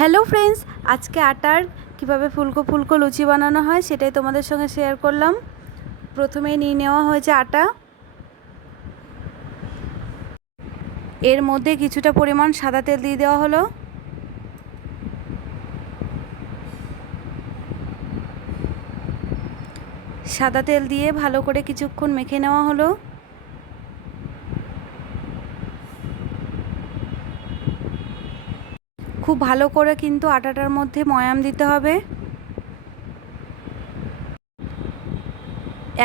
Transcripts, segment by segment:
Hello friends আজকে আটার কীভাবে ফুলকো ফুলকো লুচি বানানো হয় সেটাই তোমাদের সঙ্গে শেয়ার করলাম। প্রথমেই নিয়ে নেওয়া হয়েছে আটা। এর মধ্যে কিছুটা পরিমাণ সাদা তেল দিয়ে দেওয়া হলো। সাদা তেল দিয়ে ভালো করে কিছুক্ষণ মেখে নেওয়া হলো। খুব ভালো করে কিন্তু আটাটার মধ্যে ময়াম দিতে হবে।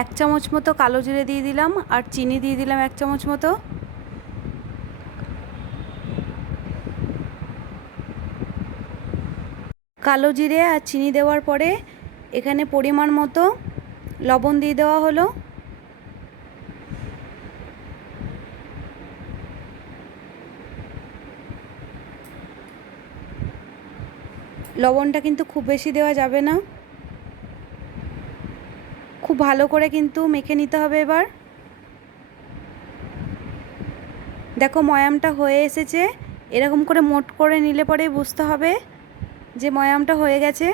এক চামচ মতো কালো জিরে দিয়ে দিলাম আর চিনি দিয়ে দিলাম এক চামচ মতো। কালো জিরে আর চিনি দেওয়ার পরে এখানে পরিমাণ মতো লবণ দিয়ে দেওয়া হলো। লবণটা কিন্তু খুব বেশি দেওয়া যাবে না। খুব ভালো করে কিন্তু মেখে নিতে হবে এবার। দেখো ময়ামটা হয়ে এসেছে। এরকম করে মোট করে নিলে পরেই বুঝতে হবে যে ময়ামটা হয়ে গেছে।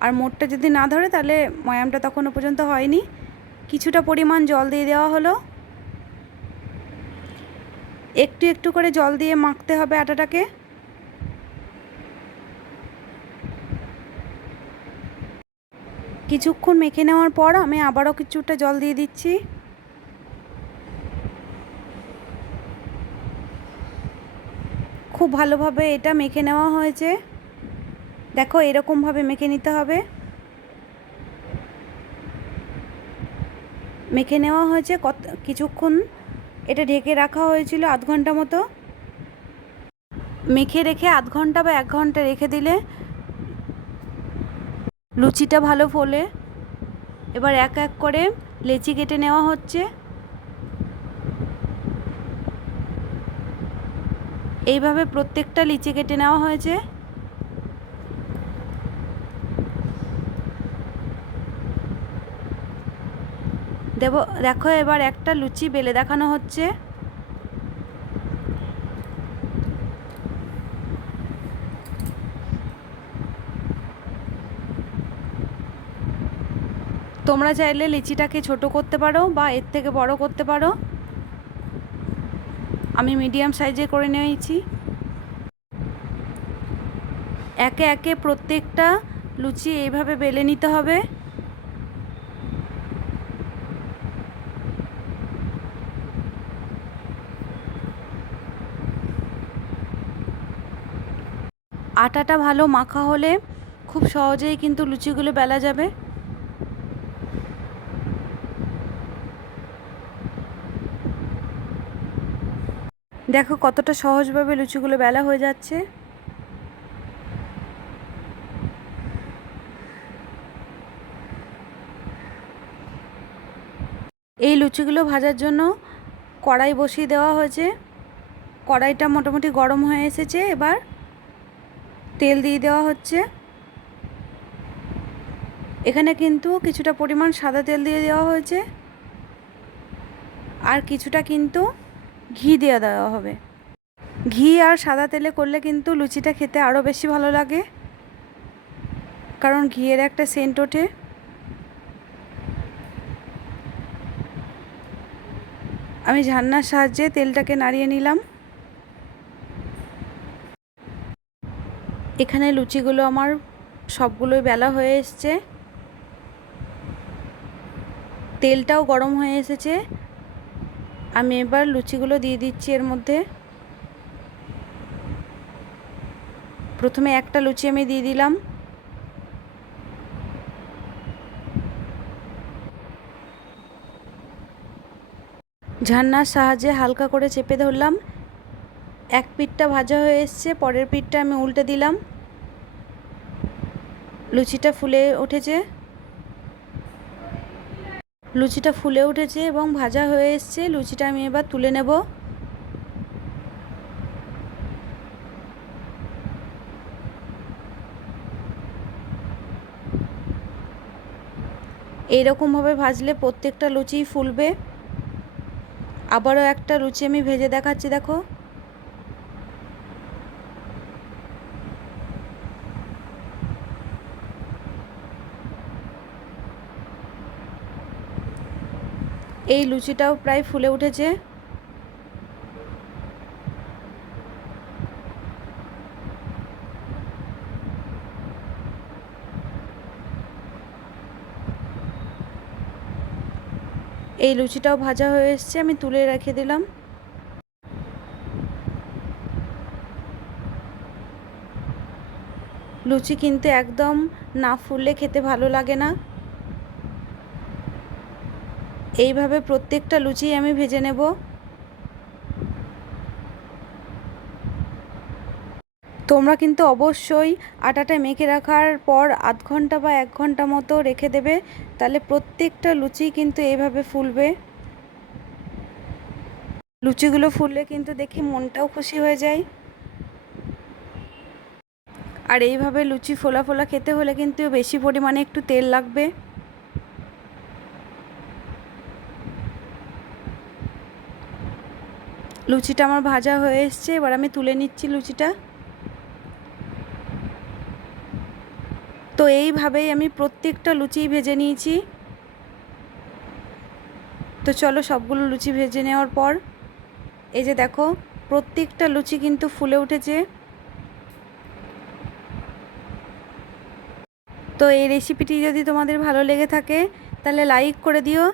আর মোটটা যদি না ধরে তাহলে ময়ামটা তখনও পর্যন্ত হয়নি। কিছুটা পরিমাণ জল দিয়ে দেওয়া হলো। একটু একটু করে জল দিয়ে মাখতে হবে আটাটাকে। কিছুক্ষণ মেখে নেওয়ার পর আমি আবারও কিছুটা জল দিয়ে দিচ্ছি। খুব ভালোভাবে এটা মেখে নেওয়া হয়েছে। দেখো, এরকমভাবে মেখে নিতে হবে। মেখে নেওয়া হয়েছে কত, কিছুক্ষণ। এটা ঢেকে রাখা হয়েছিল আধ ঘণ্টা মতো। মেখে রেখে আধ ঘণ্টা বা এক ঘণ্টা রেখে দিলে লুচিটা ভালো ফোলে। এবার এক এক করে লেচি কেটে নেওয়া হচ্ছে। এইভাবে প্রত্যেকটা লিচি কেটে নেওয়া হয়েছে। দেব, দেখো এবার একটা লুচি বেলে দেখানো হচ্ছে। তোমরা চাইলে লিচিটাকে ছোট করতে পারো বা এর থেকে বড় করতে পারো। আমি মিডিয়াম সাইজে করে নিয়েছি। একে একে প্রত্যেকটা লুচি এইভাবে বেলে নিতে হবে। আটাটা ভালো মাখা হলে খুব সহজেই কিন্তু লুচিগুলো বেলা যাবে। দেখো কতটা সহজভাবে লুচিগুলো বেলা হয়ে যাচ্ছে। এই লুচিগুলো ভাজার জন্য কড়াই বসিয়ে দেওয়া হয়েছে। কড়াইটা মোটামুটি গরম হয়ে এসেছে, এবার তেল দিয়ে দেওয়া হচ্ছে। এখানে কিন্তু কিছুটা পরিমাণ সাদা তেল দিয়ে দেওয়া হয়েছে। আর কিছুটা কিন্তু ঘি দিয়ে দেওয়া হবে। ঘি আর সাদা তেলে করলে কিন্তু লুচিটা খেতে আরও বেশি ভালো লাগে। কারণ ঘিয়ের একটা সেন্ট ওঠে। আমি ঝান্নার সাহায্যে তেলটাকে নাড়িয়ে নিলাম। এখানে লুচিগুলো আমার সবগুলোই বেলা হয়ে এসছে। তেলটাও গরম হয়ে এসেছে। আমি এবার লুচিগুলো দিয়ে দিচ্ছি এর মধ্যে। প্রথমে একটা লুচি আমি দিয়ে দিলাম। ঝান্নার সাহায্যে হালকা করে চেপে ধরলাম। এক পিঠটা ভাজা হয়ে এসছে, পরের পিঠটা আমি উল্টে দিলাম। লুচিটা ফুলে উঠেছে। লুচিটা ফুলে উঠেছে এবং ভাজা হয়ে এসছে। লুচিটা আমি এবার তুলে নেব। এইরকমভাবে ভাজলে প্রত্যেকটা লুচিই ফুলবে। আবারও একটা লুচি আমি ভেজে দেখাচ্ছি, দেখো। এই লুচিটাও প্রায় ফুলে উঠেছে। এই লুচিটাও ভাজা হয়ে এসছে, আমি তুলে রেখে দিলাম। লুচি কিন্তু একদম না ফুললে খেতে ভালো লাগে না। এইভাবে প্রত্যেকটা লুচি আমি ভেজে নেব। তোমরা কিন্তু অবশ্যই আটাটা মেখে রাখার পর আধ ঘণ্টা বা এক ঘণ্টা মতো রেখে দেবে, তাহলে প্রত্যেকটা লুচি কিন্তু এইভাবে ফুলবে। লুচিগুলো ফুললে কিন্তু দেখি মনটাও খুশি হয়ে যায়। আর এইভাবে লুচি ফোলা ফোলা খেতে হলে কিন্তু বেশি পরিমাণে একটু তেল লাগবে। লুচিটা আমার ভাজা হয়ে এসছে, এবার আমি তুলে নিচ্ছি লুচিটা। তো এইভাবেই আমি প্রত্যেকটা লুচি ভেজে নিয়েছি। তো চলো সবগুলো লুচি ভেজে নেওয়ার পর, এই যে দেখো, প্রত্যেকটা লুচি কিন্তু ফুলে উঠেছে। তো এই রেসিপিটি যদি তোমাদের ভালো লেগে থাকে, তাহলে লাইক করে দিও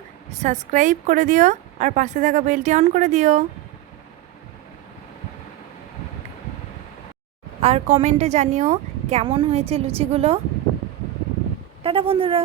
সাবস্ক্রাইব করে দিও, আর পাশে থাকা বেলটি অন করে দিও। আর কমেন্টে জানিও কেমন হয়েছে লুচিগুলো। টাটা বন্ধুরা।